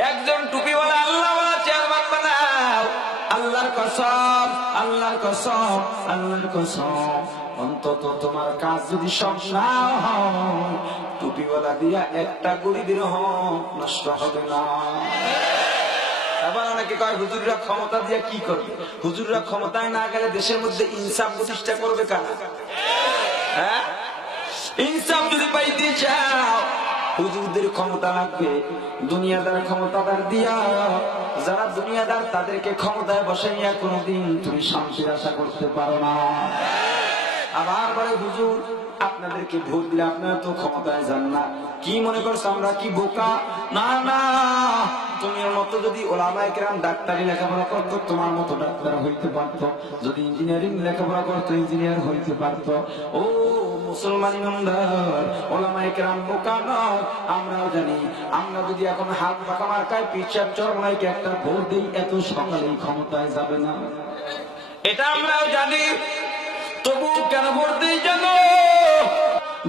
একজন টুপিওয়ালা আল্লাহওয়ালা চেয়ারম্যান বানাও। আল্লাহর কসম, আল্লাহর কসম, আল্লাহর কসম, অন্তত তোমার কাজ যদি সব না হয়, টুপিওয়ালা দিয়া একটা গরিবের হক নষ্ট হবে না। আবার অনেকে কয় হুজুররা ক্ষমতা দিয়ে কি করবে? হুজুররা ক্ষমতায় না গেলে দেশের মধ্যে ইনসাফ প্রতিষ্ঠা করবে কারা? হ্যাঁ, ইনসাফ যদি পাইতে চাও হুজুরদের ক্ষমতা লাগবে। দুনিয়াদার ক্ষমতাদার দিয়া, যারা দুনিয়াদার তাদেরকে ক্ষমতায় বসাইয়া কোনোদিন তুমি শান্তির আশা করতে পারো না। আবার বলে হুজুর আপনাদেরকে ভোট দিলে আপনারা তো ক্ষমতায় যান না, কি মনে করছো আমরা কি বোকা? না না, তোমার মতো যদি ওলামায়ে কেরাম ডাক্তারি লেখাপড়া করতো তোমার মতো ডাক্তার হইতে পারতো, যদি ইঞ্জিনিয়ারিং লেখাপড়া করতো ইঞ্জিনিয়ার হইতে পারতো। ও মুসলমান ইমানদার, ওলামায়ে কেরাম বোকা নয়, আমরাও জানি। আমরা যদি এখন হাত পাকা মার্কায় পিছার চরমাইকে একটা ভোট দিই, এত সকালেই ক্ষমতায় যাবে না, এটা আমরাও জানি। তবু কেন ভোট দিই জানো?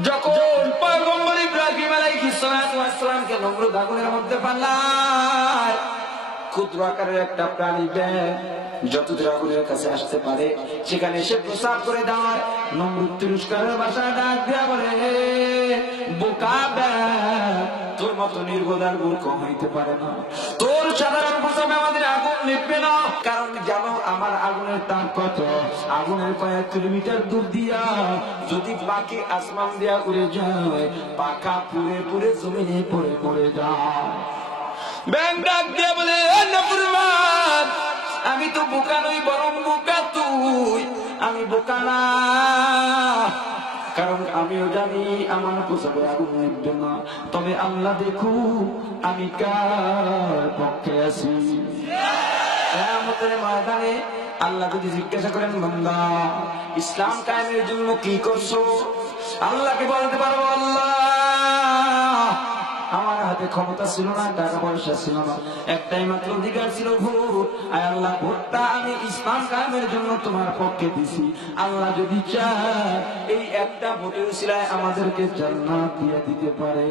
যখন পয়গম্বর ইব্রাহিম আলাইহিস সালাতু ওয়াস সালামকে নমরুদ আগুনের মধ্যে পালায়, ক্ষুদ্র আকারের একটা প্রাণী ব্যাঙ যতদূর আগুনের কাছে আসতে পারে সেখানে এসে প্রসাব করে দেয়। নমরুদ তিরস্কারের ভাষায় ডাক দেয়া বলে, বোকা ব্যাঙ, তোর মতো নির্বোধার মূর্খ হইতে পারে না, তোর সাধারণ প্রসাবে আমাদের আগুন নিভবে না। কারণ জানো আমার আগুনের তাপ কত? আগুনের কয়েক কিলোমিটার দূর দিয়া যদি পাখি আসমান দিয়া উড়ে যায়, পাখা পুড়ে পুড়ে জমিনে পড়ে পড়ে যায়। ব্যাঙ ডাক দিয়ে বলে, নফরমান, আমি তো বোকা নই, বরং বোকা তুই। আমি বোকা না, কারণ আমিও জানি আমার প্রসাবে আগুন নিভবে না। তবে আল্লাহ দেখু আমি কার পক্ষে আছি। কিয়ামতের ময়দানে আল্লাহ যদি জিজ্ঞাসা করেন, বান্দা ইসলাম কায়েমের জন্য কি করছো? আল্লাহকে বলতে পারবো, আল্লাহ আমার হাতে ক্ষমতা ছিল না, টাকা পয়সা ছিল না, একটাই মাত্র অধিকার ছিল ভোট। আয় আল্লাহ, ভোটটা আমি ইসলাম কায়েমের জন্য তোমার পক্ষে দিছি। আল্লাহ যদি চায় এই একটা ভোটের উসিলায় আমাদেরকে জান্নাত দিয়ে দিতে পারে।